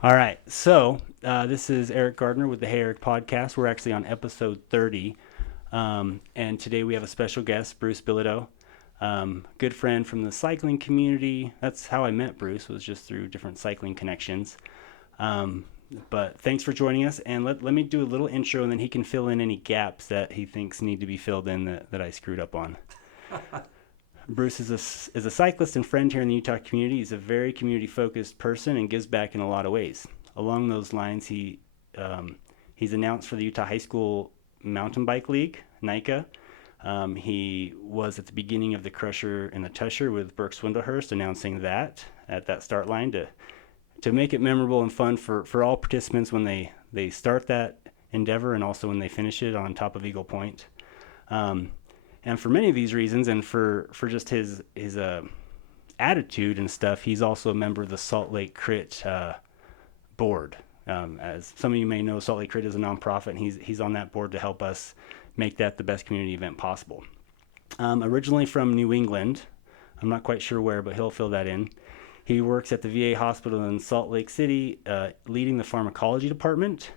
All right. So this is Eric Gardner with the Hey Eric podcast. We're actually on episode 30. And today we have a special guest, Bruce Bilodeau, good friend from the cycling community. That's how I met Bruce, was just through different cycling connections. Um, but thanks for joining us. And let me do a little intro, and then he can fill in any gaps that he thinks need to be filled in that I screwed up on. Bruce is a cyclist and friend here in the Utah community. He's a very community-focused person and gives back in a lot of ways. Along those lines, he's announced for the Utah High School Mountain Bike League, NICA. He was at the beginning of the Crusher and the Tushar with Burke Swindlehurst, announcing that at that start line to make it memorable and fun for all participants when they start that endeavor and also when they finish it on top of Eagle Point. And for many of these reasons, and for just his attitude and stuff, he's also a member of the Salt Lake Crit board. As some of you may know, Salt Lake Crit is a nonprofit, and he's on that board to help us make that the best community event possible. Originally from New England, I'm not quite sure where, but he'll fill that in. He works at the VA hospital in Salt Lake City, leading the pharmacology department.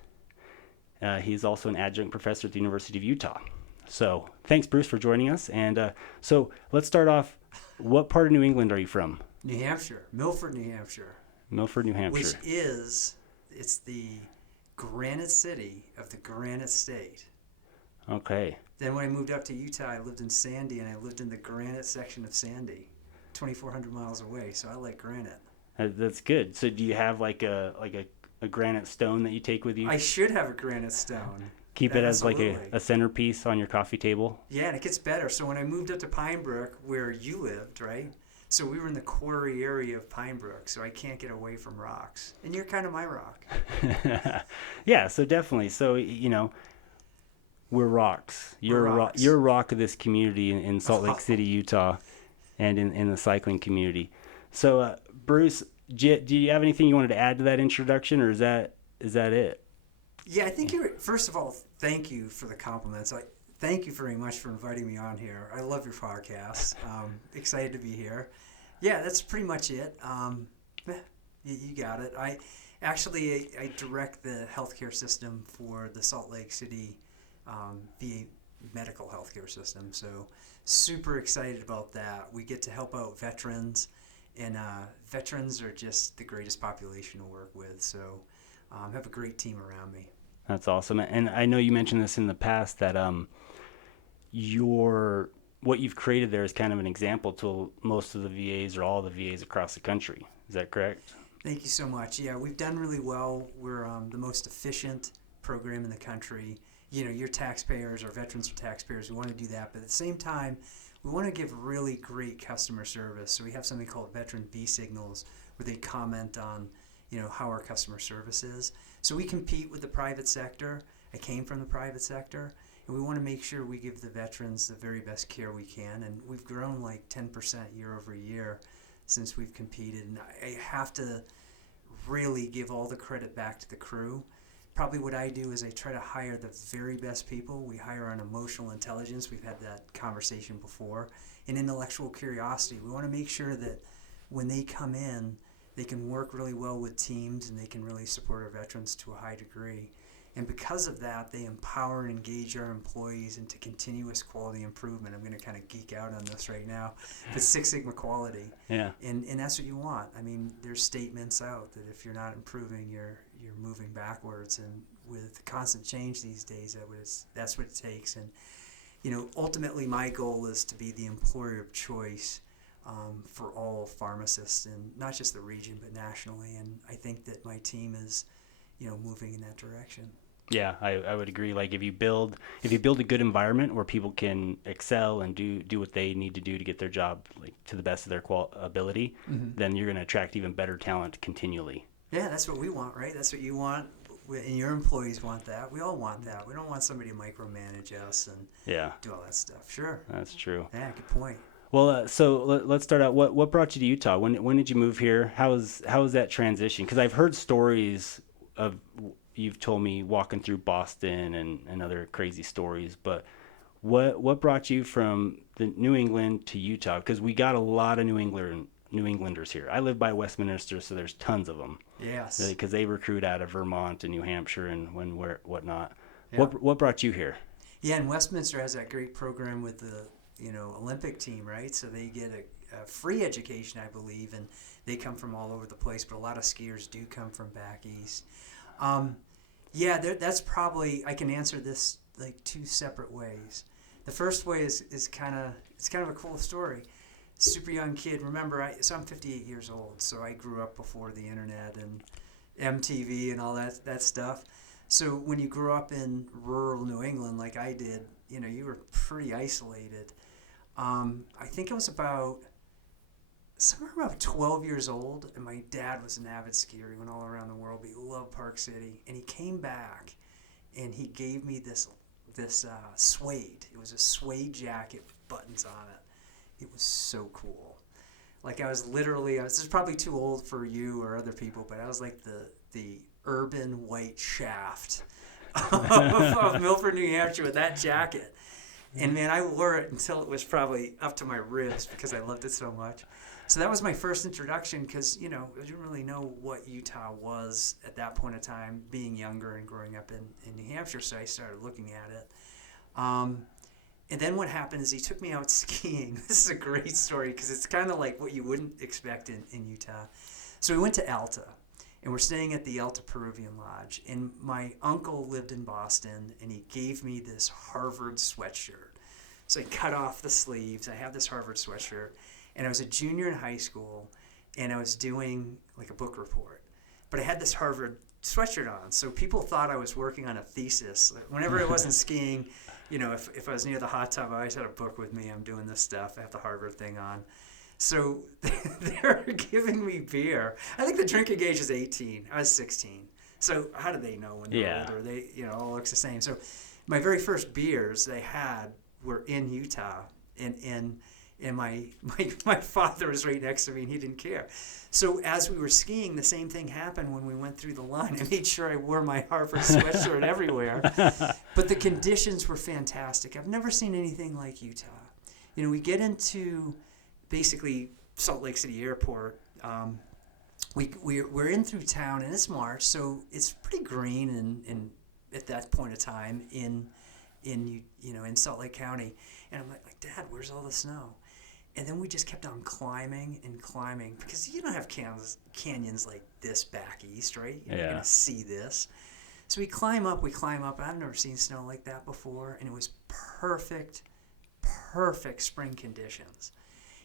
He's also an adjunct professor at the University of Utah. So thanks, Bruce, for joining us. And so let's start off. What part of New England are you from? New Hampshire, Milford, New Hampshire. Milford, New Hampshire. It's the granite city of the granite state. Okay. Then when I moved up to Utah, I lived in Sandy, and I lived in the granite section of Sandy, 2,400 miles away. So I like granite. That's good. So do you have like a granite stone that you take with you? I should have a granite stone. Keep it as like Absolutely. a centerpiece on your coffee table? Yeah, and it gets better. So when I moved up to Pine Brook, where you lived, right? So we were in the quarry area of Pine Brook, so I can't get away from rocks. And you're kind of my rock. Yeah, so definitely. So, we're rocks. You're a rock of this community in Salt Lake City, Utah, and in the cycling community. So, Bruce, do you have anything you wanted to add to that introduction, or is that it? Yeah, I think first of all, thank you for the compliments. Thank you very much for inviting me on here. I love your podcast. Excited to be here. Yeah, that's pretty much it. You got it. I direct the healthcare system for the Salt Lake City VA medical healthcare system. So super excited about that. We get to help out veterans, and veterans are just the greatest population to work with. So have a great team around me. That's awesome. And I know you mentioned this in the past that what you've created there is kind of an example to most of the VAs or all the VAs across the country. Is that correct? Thank you so much. Yeah, we've done really well. We're the most efficient program in the country. Your taxpayers, our veterans are taxpayers. We want to do that. But at the same time, we want to give really great customer service. So we have something called Veteran B Signals, where they comment on how our customer service is. So we compete with the private sector. I came from the private sector, and we want to make sure we give the veterans the very best care we can. And we've grown like 10% year over year since we've competed. And I have to really give all the credit back to the crew. Probably what I do is I try to hire the very best people. We hire on emotional intelligence. We've had that conversation before. And intellectual curiosity. We want to make sure that when they come in, they can work really well with teams, and they can really support our veterans to a high degree. And because of that, they empower and engage our employees into continuous quality improvement. I'm going to kind of geek out on this right now. But Six Sigma quality. Yeah. And that's what you want. I mean, there's statements out that if you're not improving, you're moving backwards. And with constant change these days, that's what it takes. And, ultimately my goal is to be the employer of choice for all pharmacists, and not just the region, but nationally. And I think that my team is, moving in that direction. Yeah, I would agree. Like if you build a good environment where people can excel and do what they need to do to get their job like to the best of their ability, then you're going to attract even better talent continually. Yeah, that's what we want, right? That's what you want, and your employees want that. We all want that. We don't want somebody to micromanage us and do all that stuff. Sure. That's true. Yeah, good point. Well, so let's start out. What brought you to Utah? When did you move here? How was that transition? Because I've heard stories of you've told me walking through Boston and other crazy stories, but what brought you from the New England to Utah? Because we got a lot of New Englanders here. I live by Westminster, so there's tons of them. Yes. because they recruit out of Vermont and New Hampshire and whatnot. Yeah. What brought you here? Yeah, and Westminster has that great program with the Olympic team, right? So they get a free education, I believe, and they come from all over the place. But a lot of skiers do come from back east. Yeah, that's probably, I can answer this like two separate ways. The first way is kind of a cool story. Super young kid. Remember, I'm 58 years old, so I grew up before the internet and MTV and all that stuff. So when you grew up in rural New England like I did, you were pretty isolated. I think I was somewhere about 12 years old, and my dad was an avid skier. He went all around the world, but he loved Park City. And he came back, and he gave me this suede. It was a suede jacket with buttons on it. It was so cool. Like this is probably too old for you or other people, but I was like the urban white shaft of Milford, New Hampshire with that jacket. And man, I wore it until it was probably up to my ribs because I loved it so much. So that was my first introduction because, I didn't really know what Utah was at that point in time, being younger and growing up in New Hampshire, so I started looking at it. And then what happened is he took me out skiing. This is a great story because it's kind of like what you wouldn't expect in Utah. So we went to Alta, and we're staying at the Alta Peruvian Lodge. And my uncle lived in Boston, and he gave me this Harvard sweatshirt. So I cut off the sleeves. I have this Harvard sweatshirt. And I was a junior in high school, and I was doing like a book report. But I had this Harvard sweatshirt on, so people thought I was working on a thesis. Whenever I wasn't skiing, if I was near the hot tub, I always had a book with me. I'm doing this stuff. I have the Harvard thing on. So they're giving me beer. I think the drinking age is 18. I was 16. So how do they know when they're older? They, all looks the same. So my very first beers they had were in Utah, and my father was right next to me, and he didn't care. So as we were skiing, the same thing happened when we went through the line. I made sure I wore my Harvard sweatshirt everywhere. But the conditions were fantastic. I've never seen anything like Utah. We get into basically Salt Lake City Airport. We're in through town, and it's March, so it's pretty green and at that point of time in Salt Lake County. And I'm like, Dad, where's all the snow? And then we just kept on climbing and climbing because you don't have canyons like this back east, right? You're not going to see this. So we climb up. I've never seen snow like that before, and it was perfect spring conditions.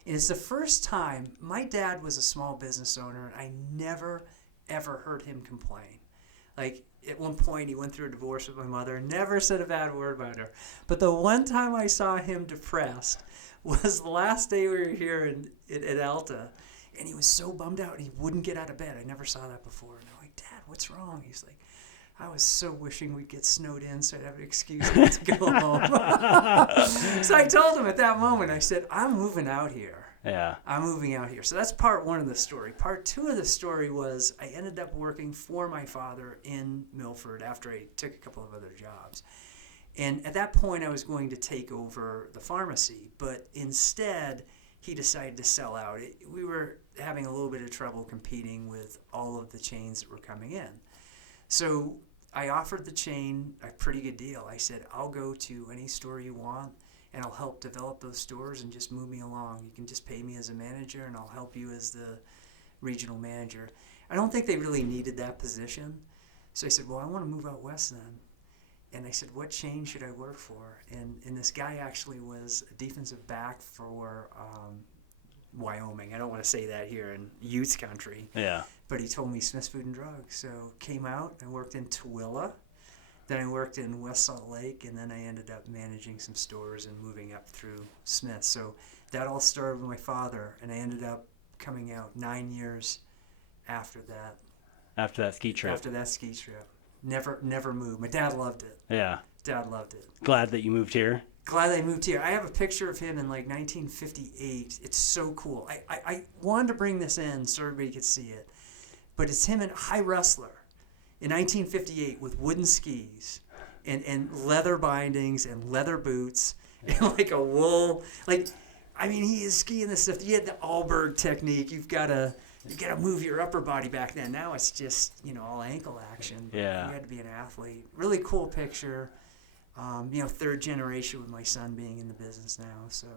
And it's the first time. My dad was a small business owner, and I never, ever heard him complain. Like, at one point, he went through a divorce with my mother, never said a bad word about her. But the one time I saw him depressed was the last day we were here at Alta, and he was so bummed out, and he wouldn't get out of bed. I never saw that before. And I'm like, Dad, what's wrong? He's like, I was so wishing we'd get snowed in so I'd have an excuse not to go home. So I told him at that moment, I said, I'm moving out here. Yeah. I'm moving out here. So that's part one of the story. Part two of the story was I ended up working for my father in Milford after I took a couple of other jobs. And at that point, I was going to take over the pharmacy, but instead, he decided to sell out. We were having a little bit of trouble competing with all of the chains that were coming in. So I offered the chain a pretty good deal. I said, I'll go to any store you want, and I'll help develop those stores and just move me along. You can just pay me as a manager, and I'll help you as the regional manager. I don't think they really needed that position. So I said, well, I want to move out west then. And I said, what chain should I work for? And this guy actually was a defensive back for Wyoming. I don't want to say that here in Utes country. Yeah. But he told me Smith's Food and Drug. So came out, I worked in Tooele. Then I worked in West Salt Lake, and then I ended up managing some stores and moving up through Smith. So that all started with my father, and I ended up coming out 9 years after that. After that ski trip. After that ski trip. Never moved. My dad loved it. Yeah. Dad loved it. Glad that you moved here. Glad I moved here. I have a picture of him in like 1958. It's so cool. I wanted to bring this in so everybody could see it. But it's him in High Rustler in 1958 with wooden skis and leather bindings and leather boots and like a wool. Like, I mean, he is skiing this stuff. You had the Alberg technique. You've got to you got to move your upper body back then. Now it's just, all ankle action. But Yeah. you had to be an athlete. Really cool picture. Third generation with my son being in the business now. So,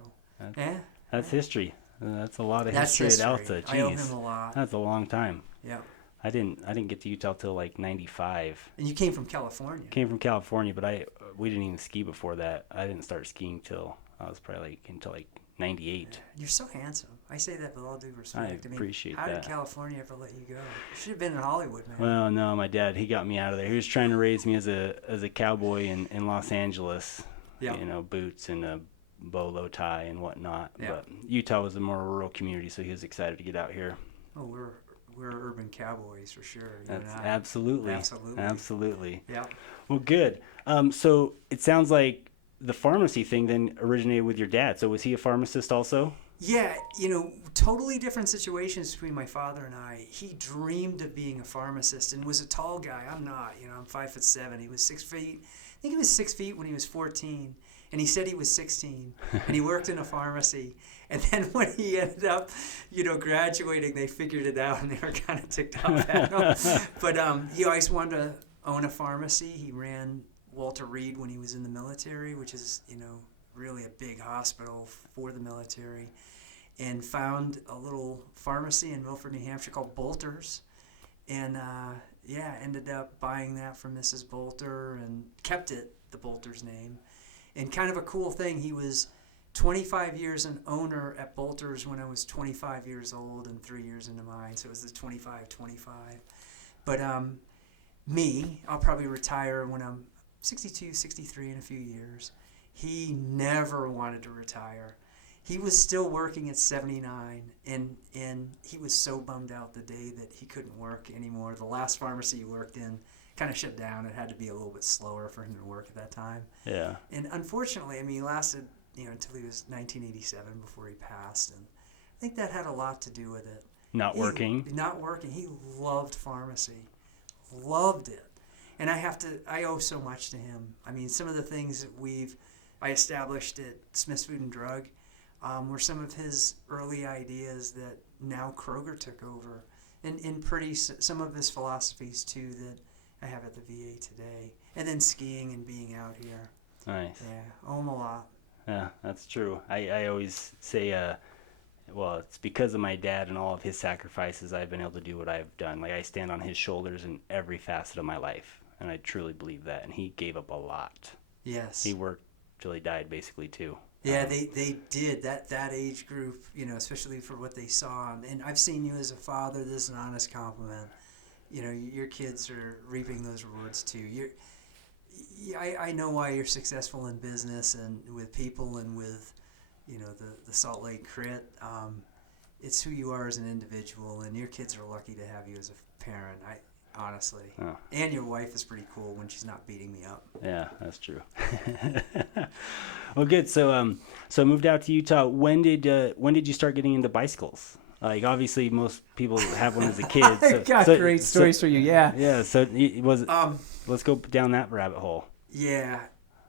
That's history. That's a lot of That's history at history. Alta. Jeez. I owe him a lot. That's a long time. Yeah. I didn't get to Utah till like 95. And you came from California. Came from California, but we didn't even ski before that. I didn't start skiing till I was probably until 98. You're so handsome. I say that with all due respect. I appreciate how that. did California ever let you go? You should have been in Hollywood, man. Well, no, my dad, he got me out of there. He was trying to raise me as a cowboy in Los Angeles. Yeah. Boots and a bolo tie and whatnot. Yeah. But Utah was a more rural community, so he was excited to get out here. Oh, we're urban cowboys for sure. That's absolutely. Yeah. Well, good. So it sounds like the pharmacy thing then originated with your dad. So was he a pharmacist also? Yeah, totally different situations between my father and I. He dreamed of being a pharmacist and was a tall guy. I'm not. I'm 5'7". He was 6 feet. I think he was 6 feet when he was 14. And he said he was 16, and he worked in a pharmacy. And then when he ended up, graduating, they figured it out, and they were kind of ticked off at him. But he always wanted to own a pharmacy. He ran Walter Reed when he was in the military, which is, really a big hospital for the military, and found a little pharmacy in Milford, New Hampshire called Bolter's. And, ended up buying that from Mrs. Bolter and kept it, the Bolter's name. And kind of a cool thing, he was 25 years an owner at Bolter's when I was 25 years old and 3 years into mine. So it was the 25-25. But me, I'll probably retire when I'm 62, 63 in a few years. He never wanted to retire. He was still working at 79, and he was so bummed out the day that he couldn't work anymore. The last pharmacy he worked in kind of shut down. It had to be a little bit slower for him to work at that time. Yeah. And unfortunately, he lasted, until he was 1987 before he passed. And I think that had a lot to do with it. Not working. He loved pharmacy. Loved it. And I owe so much to him. Some of the things that I established at Smith's Food and Drug were some of his early ideas that now Kroger took over. And some of his philosophies, too, that I have at the VA today. And then skiing and being out here. Nice. Yeah, owe him a lot. Yeah, that's true. I always say, it's because of my dad and all of his sacrifices I've been able to do what I've done. Like, I stand on his shoulders in every facet of my life, and I truly believe that. And he gave up a lot. Yes. He worked till he died, basically, too. Yeah, they did. That age group, especially for what they saw. And I've seen you as a father. This is an honest compliment. Your kids are reaping those rewards too. I know why you're successful in business and with people and with, the Salt Lake Crit. It's who you are as an individual, and your kids are lucky to have you as a parent. Honestly. Oh. And your wife is pretty cool when she's not beating me up. Yeah, that's true. Well, good. So moved out to Utah. When did you start getting into bicycles? Like, obviously, most people have one as a kid. I've got great stories for you. Yeah. Yeah. So let's go down that rabbit hole. Yeah.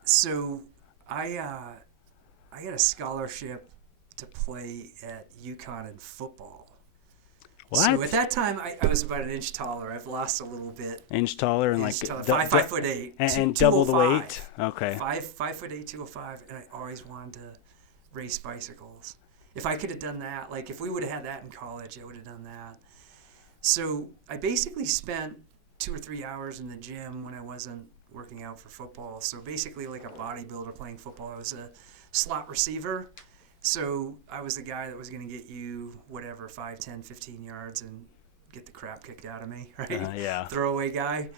So I got a scholarship to play at UConn in football. What? So at that time, I was about an inch taller. I've lost a little bit. Inch taller and Inch like taller. 5'8", and double the 205. weight. Okay. 5'8", 205, and I always wanted to race bicycles. If I could have done that, like if we would have had that in college, I would have done that. So I basically spent 2 or 3 hours in the gym when I wasn't working out for football. So basically like a bodybuilder playing football. I was a slot receiver. So I was the guy that was going to get you, 5, 10, 15 yards and get the crap kicked out of me, right? Yeah. Throwaway guy.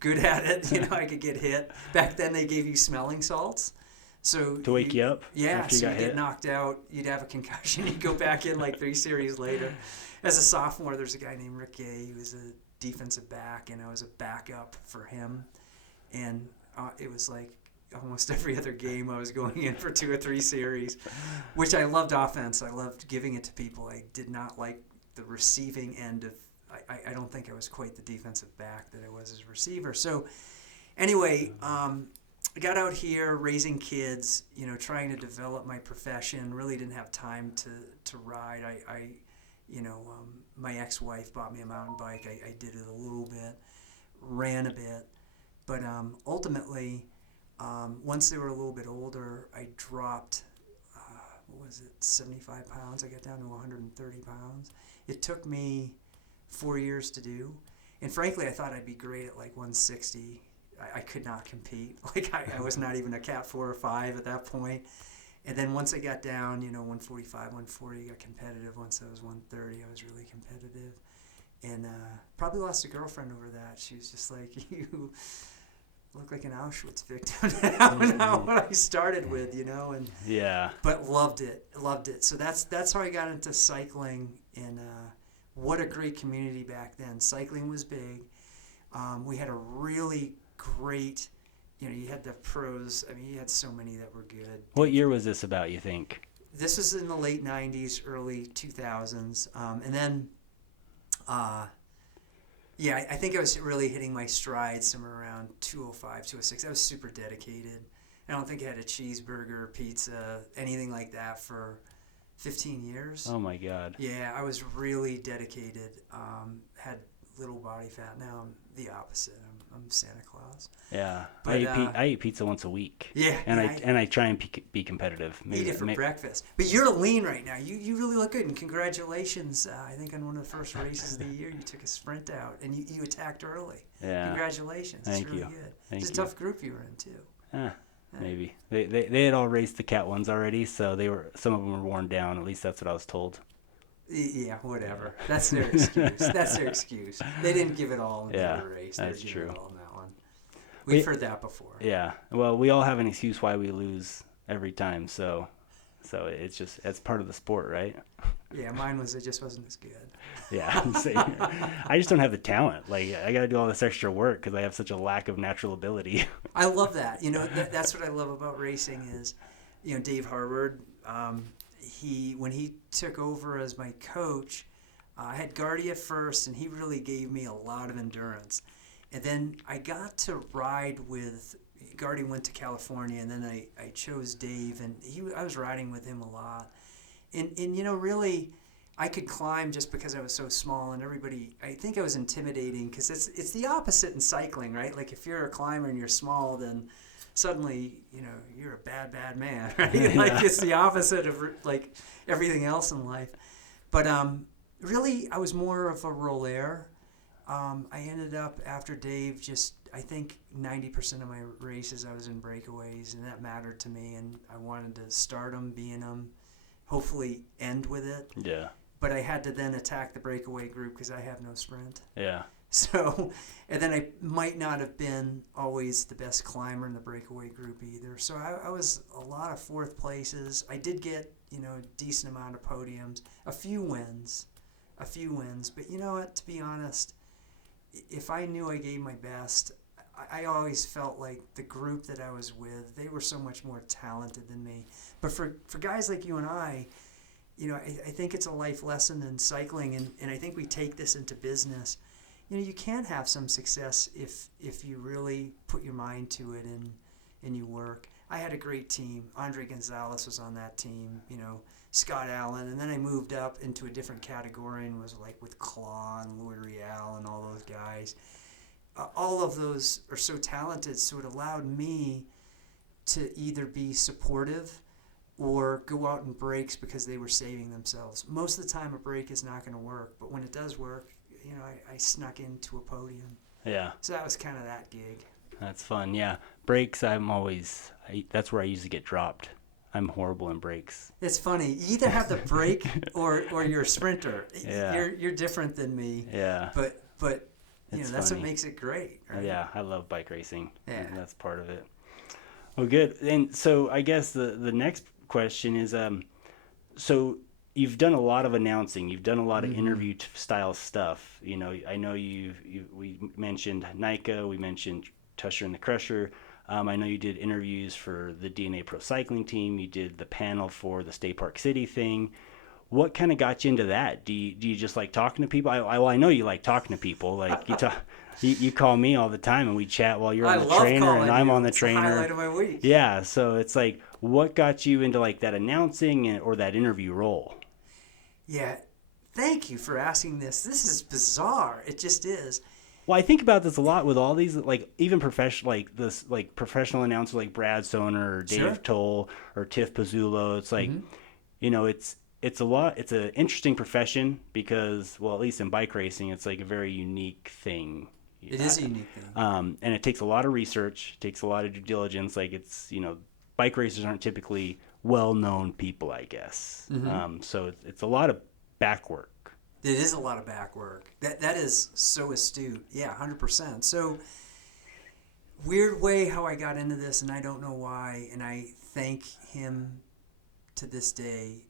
Good at it. I could get hit. Back then they gave you smelling salts. So to wake you up? Yeah, so you get knocked out. You'd have a concussion. You'd go back in like 3 series later. As a sophomore, there's a guy named Rick Gay who was a defensive back, and I was a backup for him. And it was like almost every other game I was going in for 2 or 3 series, which I loved offense. I loved giving it to people. I did not like the receiving end of I don't think I was quite the defensive back that I was as a receiver. So anyway, I got out here raising kids, trying to develop my profession. Really didn't have time to ride. I my ex-wife bought me a mountain bike. I did it a little bit, ran a bit, but ultimately, once they were a little bit older, I dropped, 75 pounds. I got down to 130 pounds. It took me 4 years to do. And frankly, I thought I'd be great at like 160. I could not compete. Like I was not even a Cat 4 or 5 at that point. And then once I got down, 145, 140, I got competitive. Once I was 130, I was really competitive. And probably lost a girlfriend over that. She was just like, you look like an Auschwitz victim now what I started with, and Yeah. but loved it. So that's how I got into cycling, and what a great community back then. Cycling was big. We had a really great, you had the pros. I mean, you had so many that were good. What year was this about, you think? This was in the late 90s, early 2000s. And then, I think I was really hitting my stride somewhere around 205, 206. I was super dedicated. I don't think I had a cheeseburger, pizza, anything like that for 15 years. Oh, my God. Yeah, I was really dedicated. Had little body fat. Now I'm the opposite. I'm Santa Claus. Yeah, But, I eat pizza once a week. Yeah, and I try and be competitive. Eat it for breakfast. But you're lean right now. You really look good, and congratulations. I think on one of the first races of the year, you took a sprint out, and you attacked early. Yeah. Congratulations. Thank It's really you. good. It's a tough group you were in, too. Maybe. They had all raced the Cat 1s already, so some of them were worn down. At least that's what I was told. Yeah, whatever. That's their excuse. They didn't give it all in the race. That's true. It all in that one. We've heard that before. Yeah. Well, we all have an excuse why we lose every time, so it's part of the sport, right? Yeah, mine was it just wasn't as good. Yeah, same here. I just don't have the talent. Like, I got to do all this extra work because I have such a lack of natural ability. I love that. That's what I love about racing is, Dave Harvard, when he took over as my coach, I had Gardy at first, and he really gave me a lot of endurance. And then I got to ride with Gardy. Went to California, and then I chose Dave, and I was riding with him a lot. And really, I could climb just because I was so small, and I think I was intimidating because it's the opposite in cycling, right? Like if you're a climber and you're small, then suddenly, you're a bad man, right? Like it's the opposite of like everything else in life. But really, I was more of a roller. I ended up after Dave, I think 90% of my races I was in breakaways, and that mattered to me, and I wanted to start them, be in them, hopefully end with it. Yeah. But I had to then attack the breakaway group because I have no sprint. Yeah. So, and then I might not have been always the best climber in the breakaway group either. So I was a lot of fourth places. I did get, a decent amount of podiums, a few wins. But you know what, to be honest, if I knew I gave my best, I always felt like the group that I was with, they were so much more talented than me. But for guys like you and I think it's a life lesson in cycling, and I think we take this into business. You can have some success if you really put your mind to it and you work. I had a great team. Andre Gonzalez was on that team, Scott Allen, and then I moved up into a different category and was like with Claw and Louis Riel and all those guys. All of those are so talented, so it allowed me to either be supportive or go out in breaks because they were saving themselves. Most of the time a break is not going to work, but when it does work, I snuck into a podium. Yeah. So that was kind of that gig. That's fun. Yeah. Breaks, that's where I usually get dropped. I'm horrible in breaks. It's funny. You either have the break or you're a sprinter. Yeah. You're different than me. Yeah. But that's funny. what makes it great, right? Yeah, I love bike racing. Yeah. That's part of it. Well, good. And so I guess the next question is, so you've done a lot of announcing. You've done a lot of interview style stuff. I know we mentioned NICA. We mentioned Tushar and the Crusher. I know you did interviews for the DNA Pro Cycling team. You did the panel for the State Park City thing. What kind of got you into that? Do you just like talking to people? I know you like talking to people. Like you call me all the time and we chat while you're on the trainer and I'm on the trainer. It's the highlight of my week. Yeah, so it's like, what got you into like that announcing or that interview role? Yeah, Thank you for asking this. This is bizarre. It just is. Well, I think about this a lot with all these, like even professional, like professional announcers like Brad Soner or Dave Sure. Toll or Tiff Pizzulo. It's like, Mm-hmm. it's a lot. It's an interesting profession because, well, at least in bike racing, it's like a very unique thing. It is a unique thing. And it takes a lot of research, takes a lot of due diligence. Like it's, bike racers aren't typically well-known people, I guess. Mm-hmm. So it's a lot of back work. It is a lot of back work. That is so astute. Yeah, 100%. So weird way how I got into this, and I don't know why, and I thank him to this day.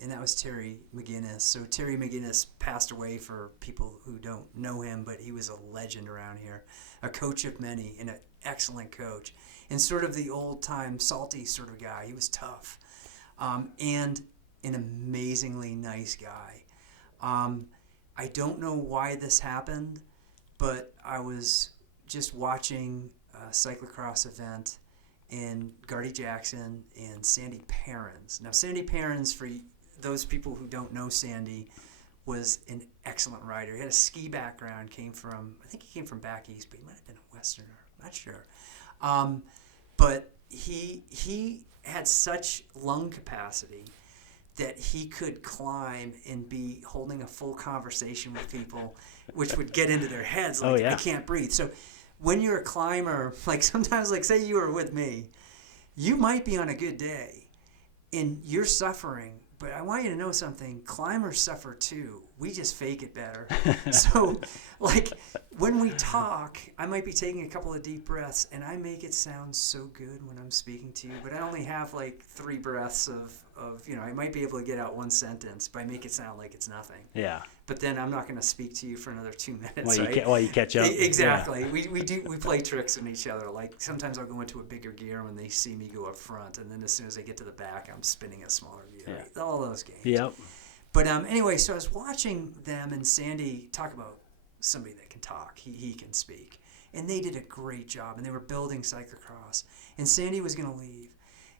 And that was Terry McGinnis. So Terry McGinnis passed away for people who don't know him, but he was a legend around here, a coach of many, and an excellent coach, and sort of the old-time salty sort of guy. He was tough, and an amazingly nice guy. I don't know why this happened, but I was just watching a cyclocross event, and Gardy Jackson and Sandy Perrins. Now, Sandy Perrins, for those people who don't know Sandy, was an excellent rider. He had a ski background, I think he came from back east, but he might have been a Westerner, I'm not sure. But he had such lung capacity that he could climb and be holding a full conversation with people, which would get into their heads, like, I can't breathe. So when you're a climber, like sometimes, like say you were with me, you might be on a good day and you're suffering, but I want you to know something. Climbers suffer too. We just fake it better. So, like, when we talk, I might be taking a couple of deep breaths, and I make it sound so good when I'm speaking to you, but I only have, like, 3 breaths of I might be able to get out one sentence, but I make it sound like it's nothing. Yeah. But then I'm not going to speak to you for another 2 minutes, While you catch up. Exactly. Yeah. We play tricks on each other. Like, sometimes I'll go into a bigger gear when they see me go up front, and then as soon as I get to the back, I'm spinning a smaller gear. Yeah. Right? All those games. Yep. But anyway, so I was watching them and Sandy talk about somebody that can talk. He can speak. And they did a great job, and they were building cyclocross. And Sandy was going to leave.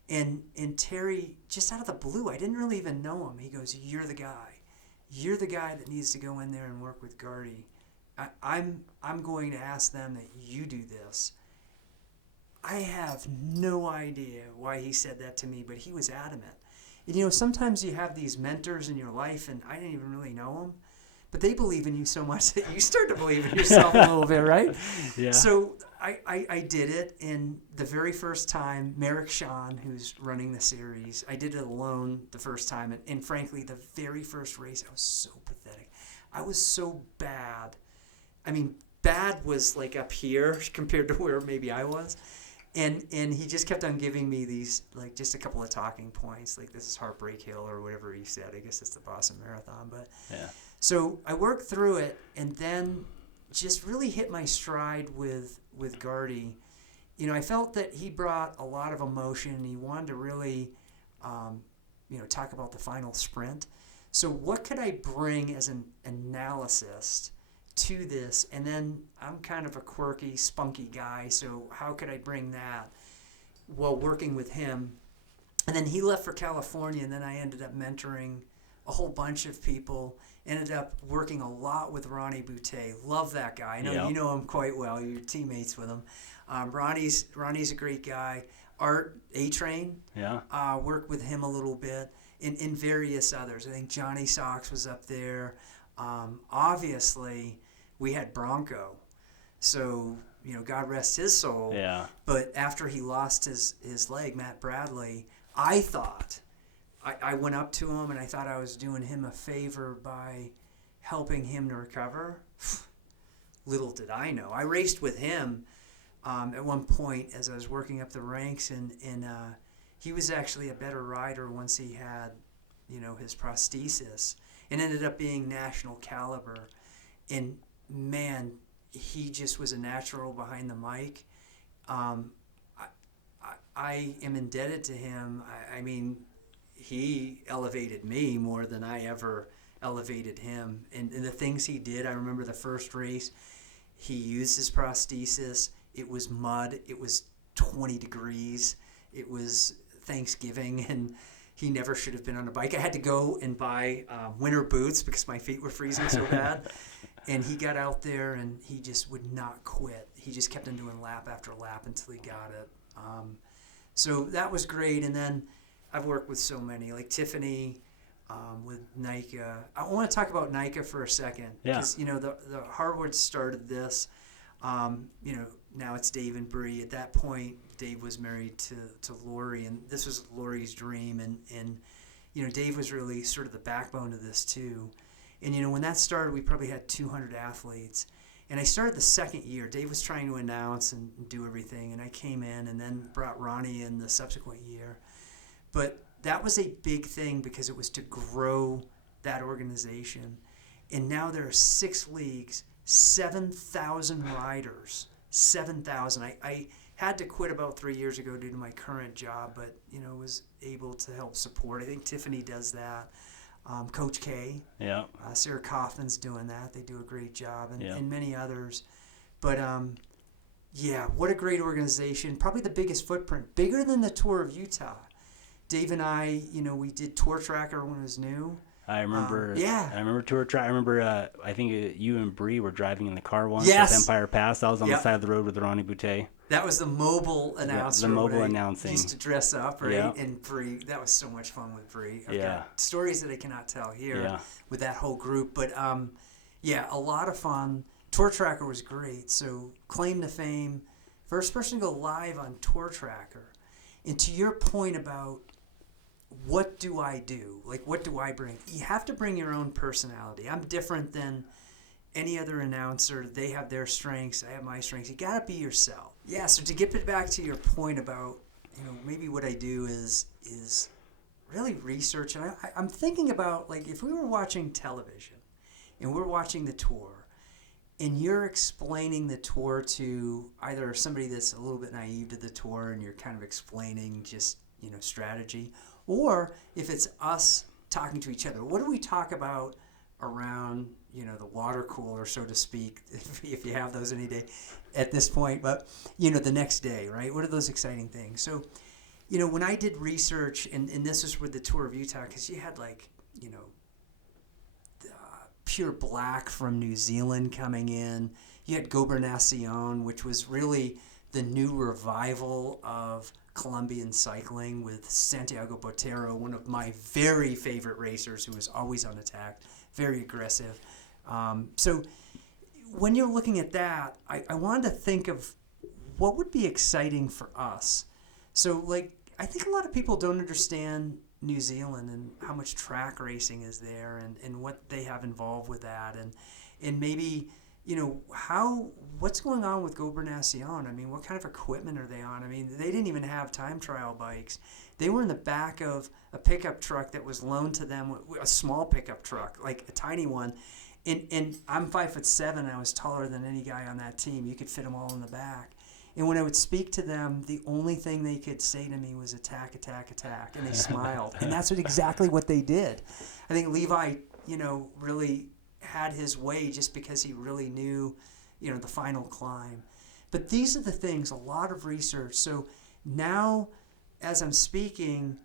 And Terry, just out of the blue, I didn't really even know him. He goes, "You're the guy. You're the guy that needs to go in there and work with Gardy. I'm going to ask them that you do this." I have no idea why he said that to me, but he was adamant. And, sometimes you have these mentors in your life, and I didn't even really know them, but they believe in you so much that you start to believe in yourself a little bit, right? Yeah. So I did it, and the very first time, Merrick Sean, who's running the series, I did it alone the first time, and frankly, the very first race, I was so pathetic. I was so bad. I mean, bad was like up here compared to where maybe I was. And he just kept on giving me these, like, just a couple of talking points, like, this is Heartbreak Hill or whatever he said. I guess it's the Boston Marathon. But yeah. So I worked through it and then just really hit my stride with Gardy. I felt that he brought a lot of emotion. He wanted to really, talk about the final sprint. So what could I bring as an analyst to this? And then I'm kind of a quirky, spunky guy, so how could I bring that while working with him? And then he left for California, and then I ended up mentoring a whole bunch of people, ended up working a lot with Ronnie Boutte. Love that guy. I know you know him quite well. You're teammates with him. Ronnie's a great guy. Art A-Train, worked with him a little bit, and various others. I think Johnny Sox was up there. Obviously, we had Bronco. So, God rest his soul. Yeah. But after he lost his leg, Matt Bradley, I thought, I went up to him and I thought I was doing him a favor by helping him to recover. Little did I know. I raced with him at one point as I was working up the ranks, and he was actually a better rider once he had, his prosthesis, and ended up being national caliber. And man, he just was a natural behind the mic. I am indebted to him. I mean, he elevated me more than I ever elevated him. And the things he did, I remember the first race, he used his prosthesis. It was mud. It was 20 degrees. It was Thanksgiving. And he never should have been on a bike. I had to go and buy winter boots because my feet were freezing so bad. And he got out there and he just would not quit. He just kept on doing lap after lap until he got it. So that was great. And then I've worked with so many, like Tiffany, with NICA. I want to talk about NICA for a second. Yeah. Because, the Harwood started this. Now it's Dave and Bree. At that point, Dave was married to Lori, and this was Lori's dream. And Dave was really sort of the backbone of this too. And, when that started, we probably had 200 athletes. And I started the second year. Dave was trying to announce and do everything, and I came in and then brought Ronnie in the subsequent year. But that was a big thing because it was to grow that organization. And now there are 6 leagues, 7,000 riders, 7,000. I had to quit about 3 years ago due to my current job, but, was able to help support. I think Tiffany does that. Coach K, Yeah. Sarah Kaufman's doing that. They do a great job, and, Yeah. and many others. But, what a great organization. Probably the biggest footprint, bigger than the Tour of Utah. Dave and I, we did Tour Tracker when it was new. I remember. Yeah. I remember Tour Track. I remember. I think you and Bree were driving in the car once Yes. up Empire Pass. I was on the Yep. side of the road with Ronnie Boutte. That was the mobile announcer. the mobile when I announcing. used to dress up, right? Yeah. And Bree, that was so much fun with Bree. I've Yeah. got stories that I cannot tell here Yeah. with that whole group. But, a lot of fun. Tour Tracker was great. So, claim to fame, first person to go live on Tour Tracker. And to your point about what do I do? Like, what do I bring? You have to bring your own personality. I'm different than any other announcer. They have their strengths. I have my strengths. You got to be yourself. Yeah, so to get back to your point about, maybe what I do is really research. And I'm thinking about, like, if we were watching television and we're watching the tour and you're explaining the tour to either somebody that's a little bit naive to the tour and you're kind of explaining just, strategy, or if it's us talking to each other, what do we talk about around, the water cooler, so to speak, if you have those any day at this point, but, the next day, right? What are those exciting things? So, when I did research, and this was with the Tour of Utah, because you had, like, Pure Black from New Zealand coming in. You had Gobernacion, which was really the new revival of Colombian cycling with Santiago Botero, one of my very favorite racers who was always on attack, very aggressive. So when you're looking at that, I wanted to think of what would be exciting for us. So, like, I think a lot of people don't understand New Zealand and how much track racing is there and what they have involved with that. And maybe, what's going on with Gobernacion? I mean, what kind of equipment are they on? I mean, they didn't even have time trial bikes. They were in the back of a pickup truck that was loaned to them, a small pickup truck, like a tiny one. And I'm 5'7", and I was taller than any guy on that team. You could fit them all in the back. And when I would speak to them, the only thing they could say to me was attack, attack, attack. And they smiled. And that's exactly what they did. I think Levi, really had his way just because he really knew, the final climb. But these are the things, a lot of research. So now, as I'm speaking,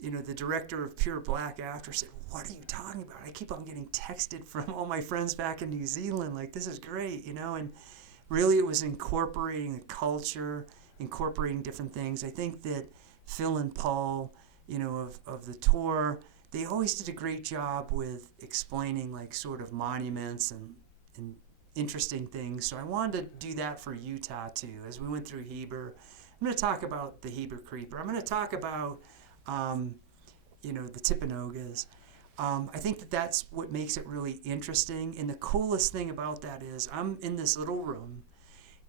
the director of Pure Black after said, "What are you talking about?" I keep on getting texted from all my friends back in New Zealand, like, this is great, and really it was incorporating the culture, incorporating different things. I think that Phil and Paul, of the tour, they always did a great job with explaining, like, sort of monuments and interesting things. So I wanted to do that for Utah too. As we went through Heber, I'm going to talk about the Heber Creeper. I'm going to talk about, the Timpanogos. I think that that's what makes it really interesting. And the coolest thing about that is I'm in this little room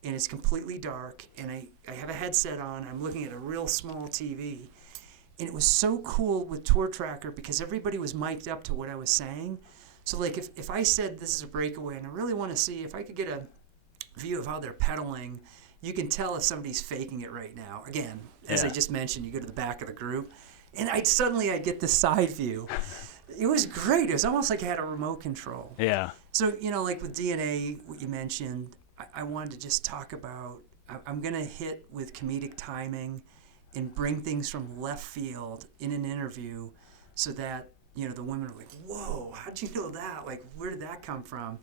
and it's completely dark and I have a headset on. I'm looking at a real small TV. And it was so cool with Tour Tracker because everybody was mic'd up to what I was saying. So, like, if I said this is a breakaway and I really want to see if I could get a view of how they're pedaling, you can tell if somebody's faking it right now. Again, as I just mentioned, you go to the back of the group, and I'd get this side view. It was great. It was almost like I had a remote control. Yeah. So, like with DNA, what you mentioned, I wanted to just talk about, I'm going to hit with comedic timing and bring things from left field in an interview so that, the women are like, whoa, how'd you know that? Like, where did that come from?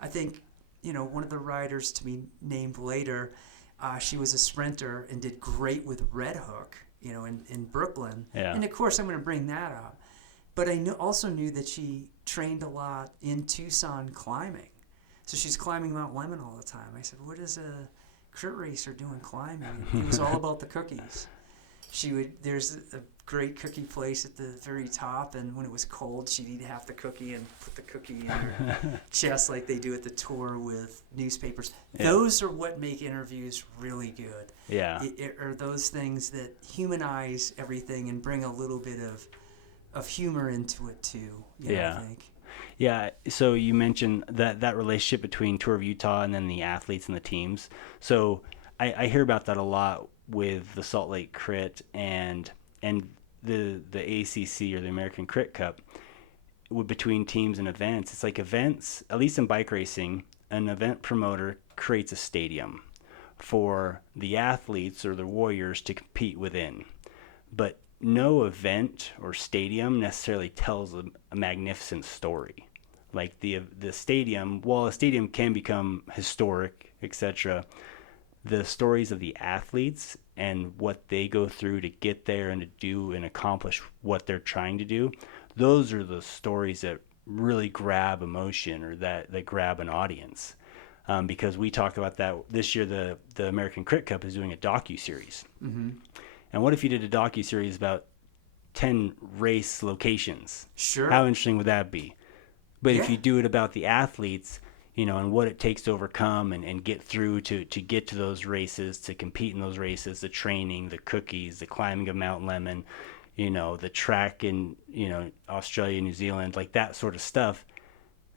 I think, one of the riders to be named later, she was a sprinter and did great with Red Hook, in Brooklyn. Yeah. And of course, I'm going to bring that up. But I also knew that she trained a lot in Tucson climbing. So she's climbing Mount Lemmon all the time. I said, what is a crit racer doing climbing? And it was all about the cookies. There's a great cookie place at the very top, and when it was cold, she'd eat half the cookie and put the cookie in her chest like they do at the tour with newspapers. Yeah. Those are what make interviews really good. Yeah. It are those things that humanize everything and bring a little bit of humor into it too. I think. Yeah, so you mentioned that relationship between Tour of Utah and then the athletes and the teams. So I hear about that a lot with the Salt Lake Crit and the ACC or the American Crit Cup between teams and events. It's like events, at least in bike racing, an event promoter creates a stadium for the athletes or the warriors to compete within. But no event or stadium necessarily tells a magnificent story. Like the stadium, while a stadium can become historic, etc., the stories of the athletes and what they go through to get there and to do and accomplish what they're trying to do, those are the stories that really grab emotion or that grab an audience. Because we talk about that this year, the American Crit Cup is doing a docu-series. Mm-hmm. And what if you did a docu-series about 10 race locations? Sure. How interesting would that be? But if you do it about the athletes, and what it takes to overcome and get through to get to those races, to compete in those races, the training, the cookies, the climbing of Mount Lemmon, the track in, Australia, New Zealand, like that sort of stuff,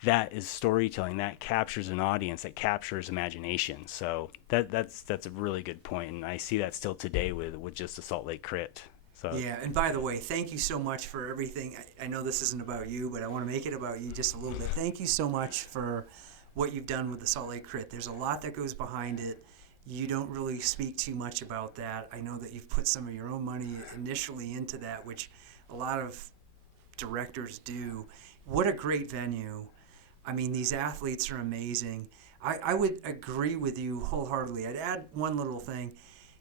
that is storytelling. That captures an audience, that captures imagination. So that's a really good point, and I see that still today with just the Salt Lake Crit. So. Yeah, and by the way, thank you so much for everything. I know this isn't about you, but I want to make it about you just a little bit. Thank you so much for what you've done with the Salt Lake Crit. There's a lot that goes behind it. You don't really speak too much about that. I know that you've put some of your own money initially into that, which a lot of directors do. What a great venue. I mean, these athletes are amazing. I would agree with you wholeheartedly. I'd add one little thing.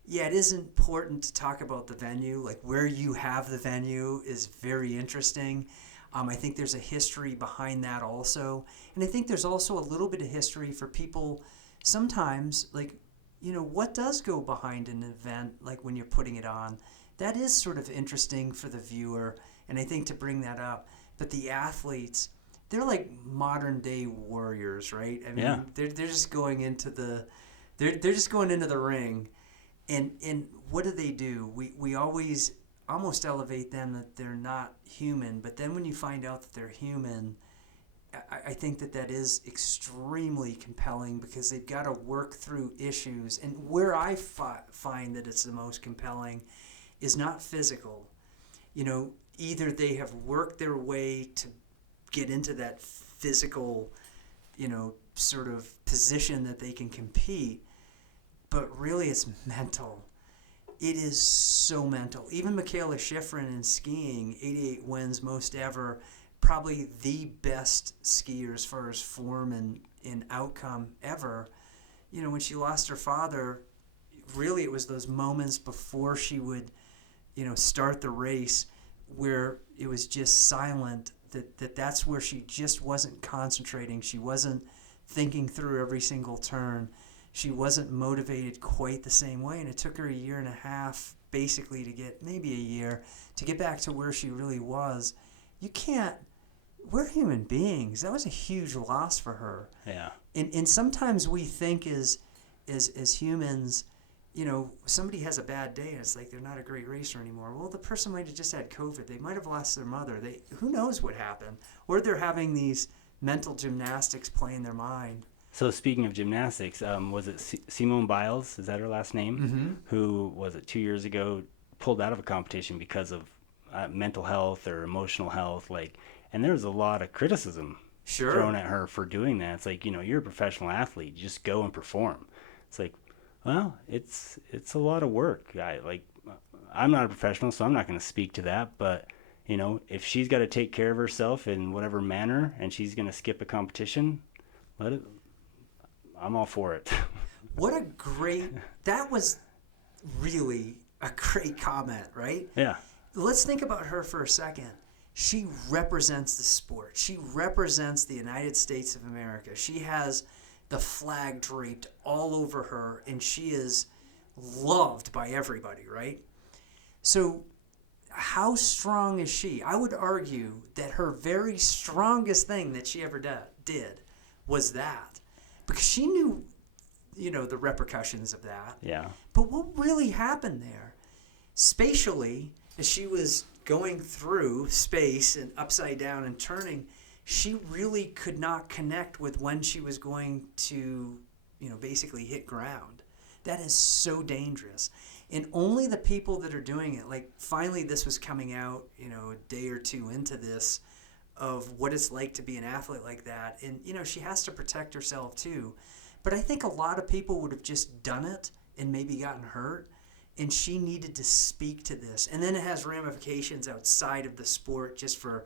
Yeah, it is important to talk about the venue. Like where you have the venue is very interesting. I think there's a history behind that also. And I think there's also a little bit of history for people sometimes, like, what does go behind an event, like when you're putting it on. That is sort of interesting for the viewer, and I think to bring that up. But the athletes, they're like modern day warriors, right? I mean, they're just going into the ring, and what do? We always almost elevate them that they're not human, but then when you find out that they're human, I think that is extremely compelling because they've got to work through issues. And where I find that it's the most compelling is not physical. Either they have worked their way to get into that physical, sort of position that they can compete, but really it's mental. It is so mental. Even Michaela Schifrin in skiing, 88 wins, most ever, probably the best skier as far as form and outcome ever. When she lost her father, really it was those moments before she would, start the race where it was just silent, that's where she just wasn't concentrating. She wasn't thinking through every single turn. She wasn't motivated quite the same way, and it took her a year and a half, basically, maybe a year, to get back to where she really was. We're human beings. That was a huge loss for her. Yeah. And sometimes we think as humans, somebody has a bad day and it's like they're not a great racer anymore. Well, the person might have just had COVID. They might have lost their mother. Who knows what happened? Or they're having these mental gymnastics play in their mind. So speaking of gymnastics, was it Simone Biles, is that her last name? Mm-hmm. Who, was it 2 years ago, pulled out of a competition because of mental health or emotional health, and there was a lot of criticism thrown at her for doing that. It's like, you're a professional athlete, just go and perform. It's like, Well, it's a lot of work. I'm not a professional, so I'm not going to speak to that. But if she's got to take care of herself in whatever manner, and she's going to skip a competition, let it. I'm all for it. That was really a great comment, right? Yeah. Let's think about her for a second. She represents the sport. She represents the United States of America. She has the flag draped all over her, and she is loved by everybody, right? So how strong is she? I would argue that her very strongest thing that she ever did was that. Because she knew, the repercussions of that. Yeah. But what really happened there? Spatially, as she was going through space and upside down and turning, she really could not connect with when she was going to, basically hit ground. That is so dangerous. And only the people that are doing it, like finally this was coming out, a day or two into this, of what it's like to be an athlete like that. And, she has to protect herself too. But I think a lot of people would have just done it and maybe gotten hurt. And she needed to speak to this. And then it has ramifications outside of the sport just for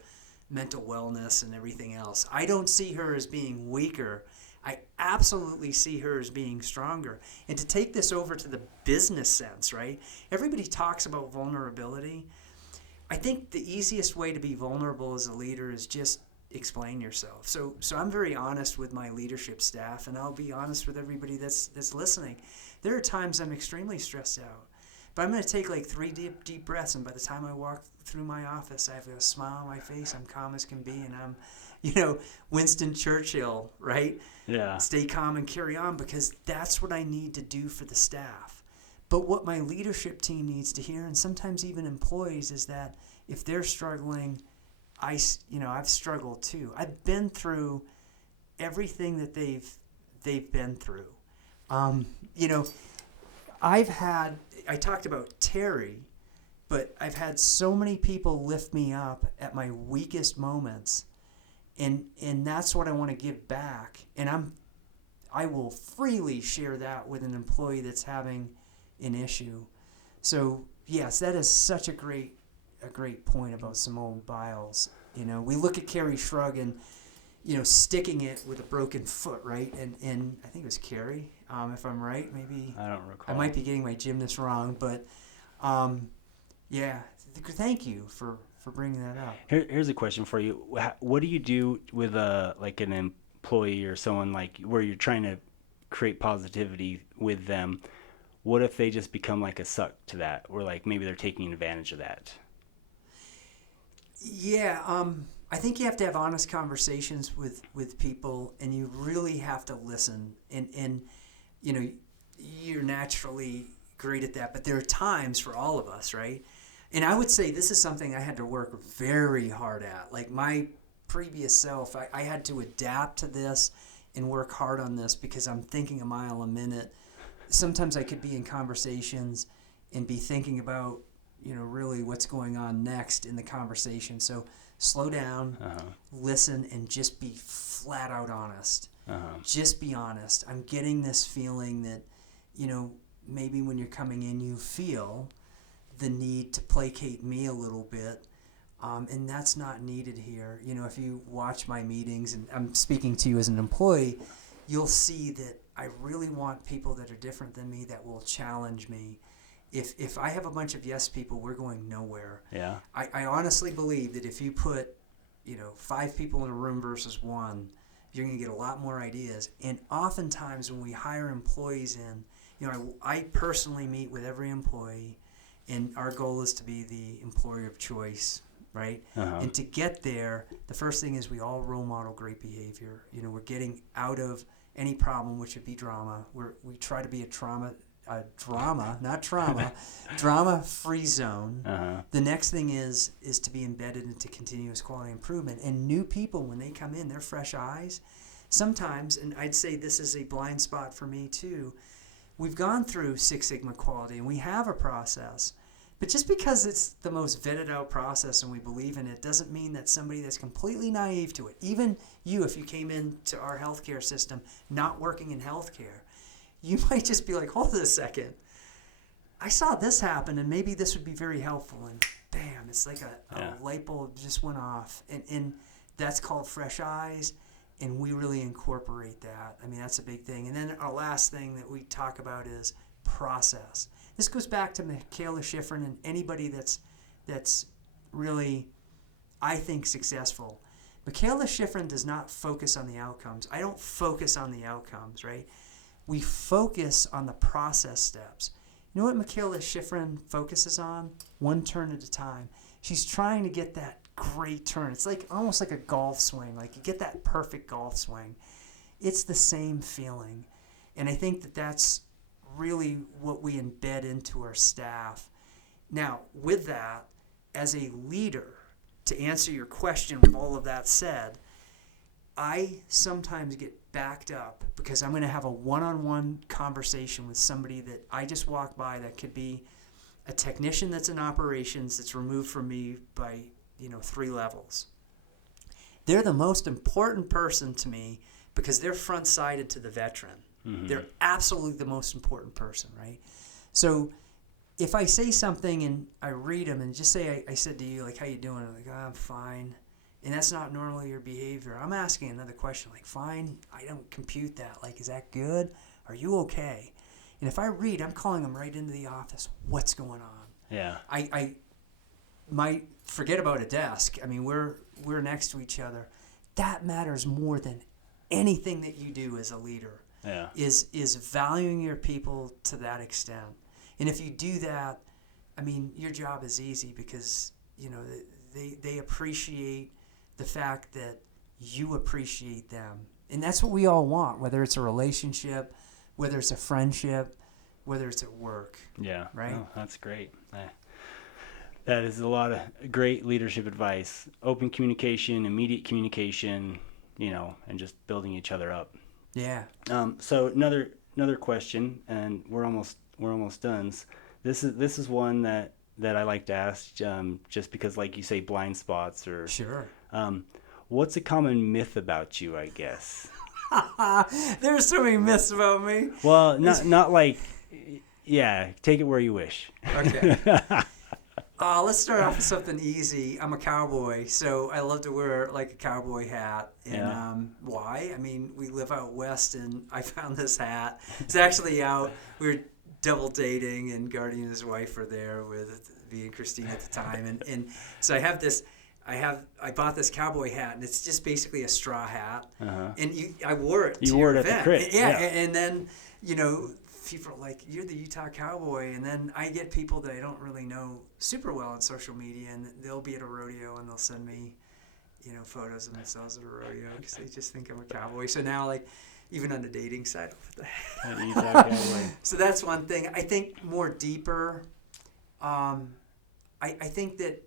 mental wellness and everything else. I don't see her as being weaker. I absolutely see her as being stronger. And to take this over to the business sense, right? Everybody talks about vulnerability. I think the easiest way to be vulnerable as a leader is just explain yourself. So I'm very honest with my leadership staff, and I'll be honest with everybody that's listening. There are times I'm extremely stressed out. But I'm going to take like 3 deep breaths, and by the time I walk through my office, I have a smile on my face. I'm calm as can be, and I'm, Winston Churchill, right? Yeah. Stay calm and carry on, because that's what I need to do for the staff. But what my leadership team needs to hear, and sometimes even employees, is that if they're struggling, I've struggled too. I've been through everything that they've been through. I talked about Terry, but I've had so many people lift me up at my weakest moments, and that's what I want to give back. And I will freely share that with an employee that's having an issue. So yes, that is such a great point about Simone Biles. We look at Carrie Shrug and sticking it with a broken foot, right? And I think it was Carrie, if I'm right. Maybe I don't recall. I might be getting my gymnast wrong, but yeah. Thank you for bringing that up. Here's a question for you. What do you do with an employee or someone where you're trying to create positivity with them? What if they just become like a suck to that, or maybe they're taking advantage of that? Yeah, I think you have to have honest conversations with people, and you really have to listen. And you're naturally great at that, but there are times for all of us, right? And I would say this is something I had to work very hard at. Like my previous self, I had to adapt to this and work hard on this, because I'm thinking a mile a minute. Sometimes I could be in conversations and be thinking about, really what's going on next in the conversation. So slow down, listen, and just be flat out honest. Just be honest. I'm getting this feeling that, maybe when you're coming in, you feel the need to placate me a little bit. And that's not needed here. If you watch my meetings, and I'm speaking to you as an employee, you'll see that I really want people that are different than me, that will challenge me. If I have a bunch of yes people, we're going nowhere. Yeah. I honestly believe that if you put, 5 people in a room versus 1, you're going to get a lot more ideas. And oftentimes when we hire employees in, I personally meet with every employee, and our goal is to be the employer of choice, right? And to get there, the first thing is we all role model great behavior. We're getting out of any problem, which would be drama. We try to be drama-free zone. The next thing is to be embedded into continuous quality improvement. And new people, when they come in, they're fresh eyes. Sometimes, and I'd say this is a blind spot for me too, we've gone through Six Sigma quality and we have a process. But just because it's the most vetted out process and we believe in it doesn't mean that somebody that's completely naive to it, even you, if you came into our healthcare system not working in healthcare, you might just be like, hold it a second. I saw this happen, and maybe this would be very helpful. And bam, it's like a light bulb just went off. And that's called fresh eyes, and we really incorporate that. I mean, that's a big thing. And then our last thing that we talk about is process. This goes back to Michaela Schifrin and anybody that's really, I think, successful. Michaela Schifrin does not focus on the outcomes. I don't focus on the outcomes, right? We focus on the process steps. You know what Michaela Schifrin focuses on? One turn at a time. She's trying to get that great turn. It's like almost like a golf swing. Like you get that perfect golf swing. It's the same feeling. And I think that that's really what we embed into our staff. Now, with that, as a leader, to answer your question with all of that said, I sometimes get backed up because I'm going to have a one-on-one conversation with somebody that I just walk by that could be a technician that's in operations that's removed from me by 3 levels. They're the most important person to me because they're front-sided to the veteran. Mm-hmm. They're absolutely the most important person, right? So if I say something and I read them and just say I said to you, like, how you doing? I'm like, oh, I'm fine. And that's not normally your behavior. I'm asking another question, like, fine, I don't compute that. Like, is that good? Are you okay? And if I read, I'm calling them right into the office. What's going on? Yeah. I might forget about a desk. I mean, we're next to each other. That matters more than anything that you do as a leader. Yeah. Is valuing your people to that extent. And if you do that, I mean, your job is easy because, they appreciate the fact that you appreciate them. And that's what we all want, whether it's a relationship, whether it's a friendship, whether it's at work. Yeah. Right? Oh, that's great. That is a lot of great leadership advice. Open communication, immediate communication, and just building each other up. Yeah. So another question, and we're almost done. This is one that I like to ask, just because, like you say, blind spots or sure. What's a common myth about you, I guess? There's so many myths about me. Well, not like, yeah. Take it where you wish. Okay. Let's start off with something easy. I'm a cowboy, so I love to wear like a cowboy hat. And why? I mean, we live out west, and I found this hat. It's actually out. We were double dating, and Guardy and his wife were there with me and Christine at the time. And so I have this. I bought this cowboy hat, and it's just basically a straw hat. Uh-huh. And I wore it. You wore it at the crit. Yeah, and then people are like, you're the Utah Cowboy, and then I get people that I don't really know super well on social media, and they'll be at a rodeo and they'll send me, photos of themselves at a rodeo because they just think I'm a cowboy. So now, like, even on the dating side, Utah Cowboy. So that's one thing. I think more deeper. I think that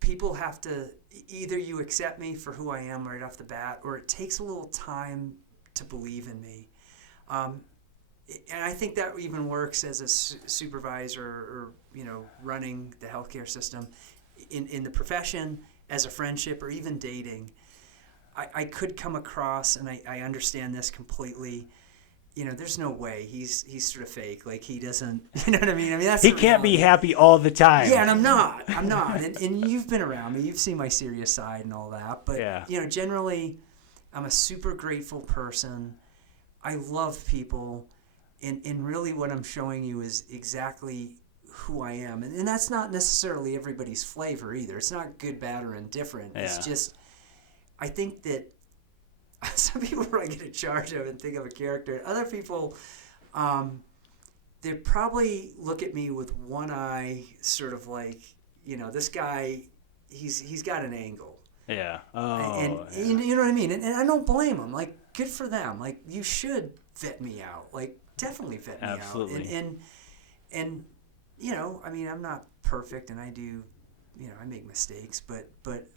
people have to either you accept me for who I am right off the bat, or it takes a little time to believe in me. And I think that even works as a supervisor or running the healthcare system in the profession, as a friendship, or even dating. I could come across, and I understand this completely. There's no way he's sort of fake. Like, he doesn't. You know what I mean? That's he can't be happy all the time. Yeah, and I'm not. And you've been around me. You've seen my serious side and all that. But generally, I'm a super grateful person. I love people. And really what I'm showing you is exactly who I am. And that's not necessarily everybody's flavor either. It's not good, bad, or indifferent. Yeah. It's just, I think that some people I get in charge of and think of a character. Other people, they probably look at me with one eye, sort of like, this guy, he's got an angle. Yeah. You know what I mean? And I don't blame them. Like, good for them. Like, you should vet me out. Like, definitely vet me Absolutely. out. And I'm not perfect, and I do, I make mistakes, but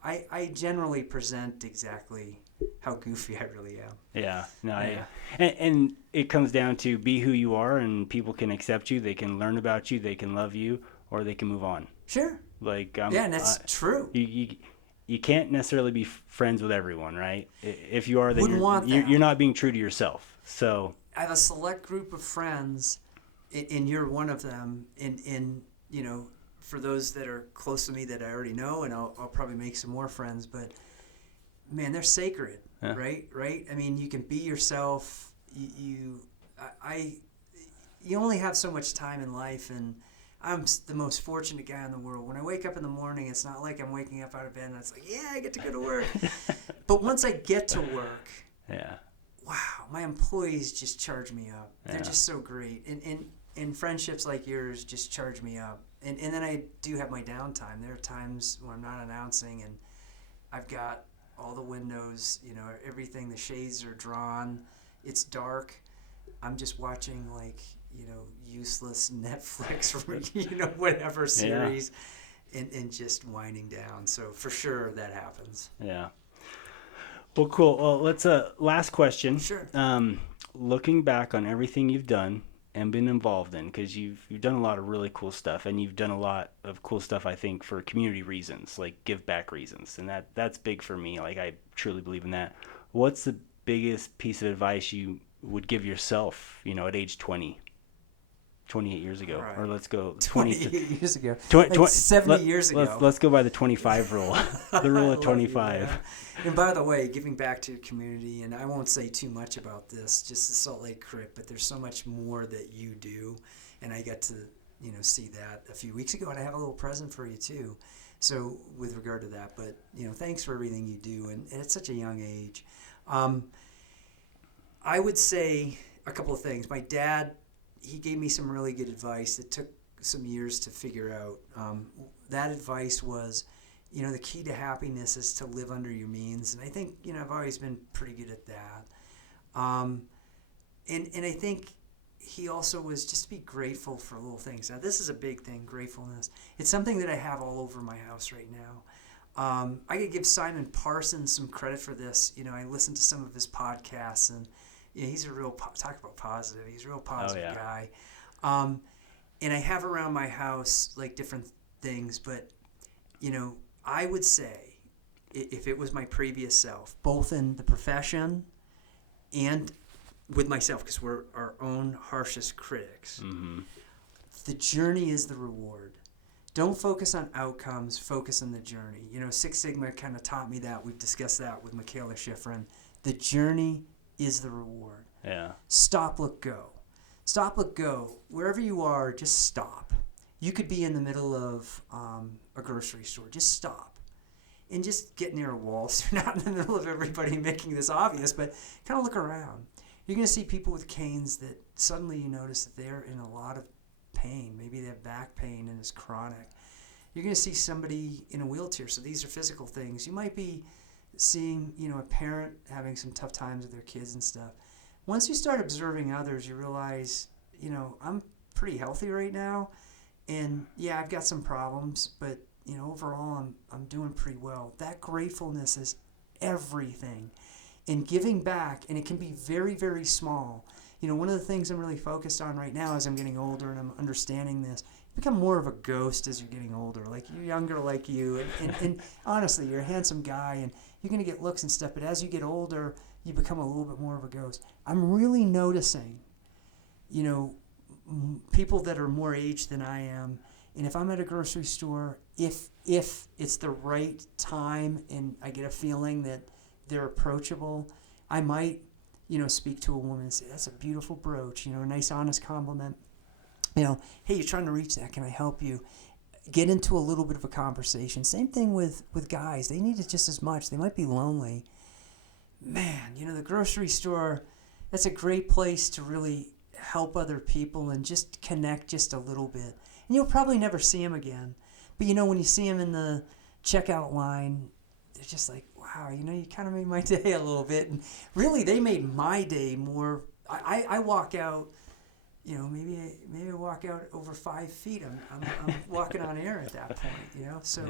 I generally present exactly how goofy I really am. Yeah. No. Yeah. And it comes down to be who you are, and people can accept you. They can learn about you. They can love you, or they can move on. Sure. Like, and that's true. You can't necessarily be friends with everyone, right? If you are, then you're not being true to yourself. So I have a select group of friends, and you're one of them. And you know, for those that are close to me that I already know, and I'll probably make some more friends. But man, they're sacred, right? Right? I mean, you can be yourself. You only have so much time in life, and I'm the most fortunate guy in the world. When I wake up in the morning, it's not like I'm waking up out of bed and it's like, yeah, I get to go to work. But once I get to work, wow, my employees just charge me up. They're just so great. And friendships like yours just charge me up. And then I do have my downtime. There are times when I'm not announcing and I've got all the windows, you know, everything, the shades are drawn. It's dark. I'm just watching, like, you know, useless Netflix or, you know, whatever series and just winding down. So for sure that happens. Yeah. Well, cool. Well, let's, last question. Sure. Looking back on everything you've done and been involved in, because you've done a lot of really cool stuff, and you've done a lot of cool stuff, I think, for community reasons, like give back reasons. And that's big for me. Like, I truly believe in that. What's the biggest piece of advice you would give yourself, you know, at age 28 years ago, right. Or let's go 28 years ago, 70 years ago. Let's go by the 25 rule, the rule of 25. You, and by the way, giving back to your community, and I won't say too much about this, just the Salt Lake Crypt, but there's so much more that you do, and I got to, you know, see that a few weeks ago, and I have a little present for you too. So with regard to that, but you know, thanks for everything you do, and at such a young age. I would say a couple of things. My dad, he gave me some really good advice that took some years to figure out. That advice was, you know, the key to happiness is to live under your means. And I think, you know, I've always been pretty good at that. And I think he also was just to be grateful for little things. Now, this is a big thing, gratefulness. It's something that I have all over my house right now. I could give Simon Parsons some credit for this. You know, I listened to some of his podcasts, and yeah, he's a real, talk about positive. He's a real positive guy. And I have around my house, like, different things. But, you know, I would say, if it was my previous self, both in the profession and with myself, because we're our own harshest critics, the journey is the reward. Don't focus on outcomes, focus on the journey. You know, Six Sigma kind of taught me that. We've discussed that with Michaela Schifrin. The journey is the reward. Yeah. Stop, look, go. Stop, look, go. Wherever you are, just stop. You could be in the middle of a grocery store. Just stop. And just get near a wall so you're not in the middle of everybody making this obvious, but kind of look around. You're going to see people with canes that suddenly you notice that they're in a lot of pain. Maybe they have back pain and it's chronic. You're going to see somebody in a wheelchair. So these are physical things. You might be seeing, you know, a parent having some tough times with their kids and stuff. Once you start observing others, you realize, you know, I'm pretty healthy right now, and yeah, I've got some problems, but you know, overall, I'm doing pretty well. That gratefulness is everything, and giving back, and it can be very, very small. You know, one of the things I'm really focused on right now as I'm getting older and I'm understanding this, you become more of a ghost as you're getting older. Like, you're younger like you, and honestly, you're a handsome guy, and you're going to get looks and stuff, but as you get older, you become a little bit more of a ghost. I'm really noticing, you know, people that are more aged than I am, and if I'm at a grocery store, if it's the right time and I get a feeling that they're approachable, I might, you know, speak to a woman and say, that's a beautiful brooch, you know, a nice honest compliment. You know, hey, you're trying to reach that, can I help you? Get into a little bit of a conversation. Same thing with guys. They need it just as much. They might be lonely. Man, you know, the grocery store, that's a great place to really help other people and just connect just a little bit. And you'll probably never see them again. But, you know, when you see them in the checkout line, they're just like, wow, you know, you kind of made my day a little bit. And really, they made my day more. I walk out, you know, maybe I walk out over 5 feet. I'm walking on air at that point, you know. So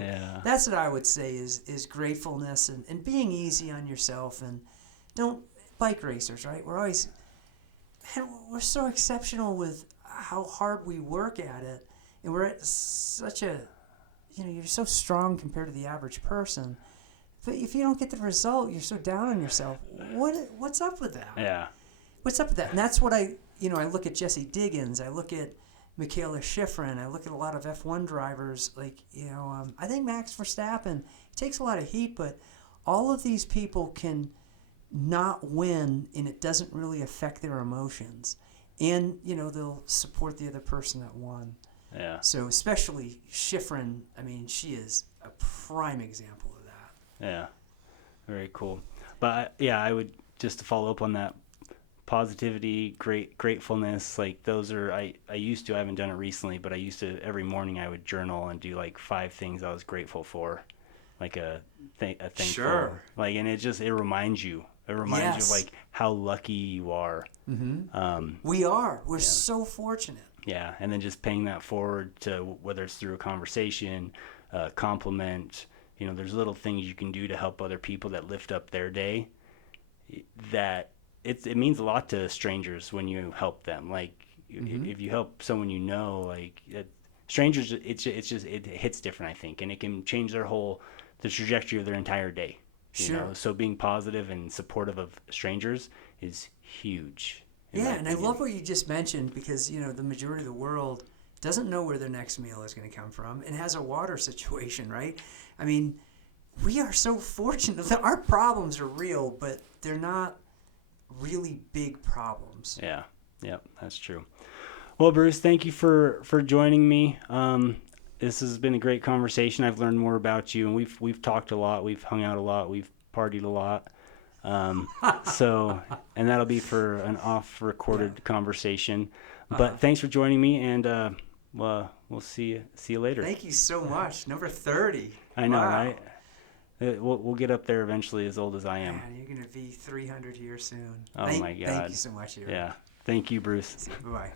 that's what I would say is gratefulness and being easy on yourself. And don't, bike racers, right? We're so exceptional with how hard we work at it. And we're at such a, you know, you're so strong compared to the average person. But if you don't get the result, you're so down on yourself. What's up with that? Yeah. what's up with that? And that's what I look at Jesse Diggins, I look at Michaela Schifrin, I look at a lot of F1 drivers, like, I think Max Verstappen, he takes a lot of heat, but all of these people can not win, and it doesn't really affect their emotions. And, they'll support the other person that won. Yeah. So especially Schifrin, I mean, she is a prime example of that. Yeah. Very cool. But I would, just to follow up on that, positivity, gratefulness, like those are, I used to, I haven't done it recently, but I used to, every morning I would journal and do like 5 things I was grateful for, like a thankful. Sure. Like, and it reminds you. It reminds you of like how lucky you are. Mm-hmm. We're so fortunate. Yeah, and then just paying that forward to whether it's through a conversation, compliment. There's little things you can do to help other people that lift up their day. That it means a lot to strangers when you help them. Like if you help someone like strangers, it hits different, I think, and it can change the trajectory of their entire day. Sure. So being positive and supportive of strangers is huge. Yeah, and I love what you just mentioned, because the majority of the world doesn't know where their next meal is going to come from and has a water situation, right? I mean, we are so fortunate that our problems are real, but they're not really big problems. Yeah, that's true. Well, Bruce, thank you for joining me. This has been a great conversation. I've learned more about you, and we've talked a lot. We've hung out a lot. We've partied a lot. And that'll be for an off-recorded conversation. But thanks for joining me, and we'll see you later. Thank you so much. Number 30. I know, wow. Right? We'll get up there eventually, as old as I am. Man, you're going to be 300 here soon. Oh, my God. Thank you so much, Eric. Yeah. Thank you, Bruce. Bye-bye.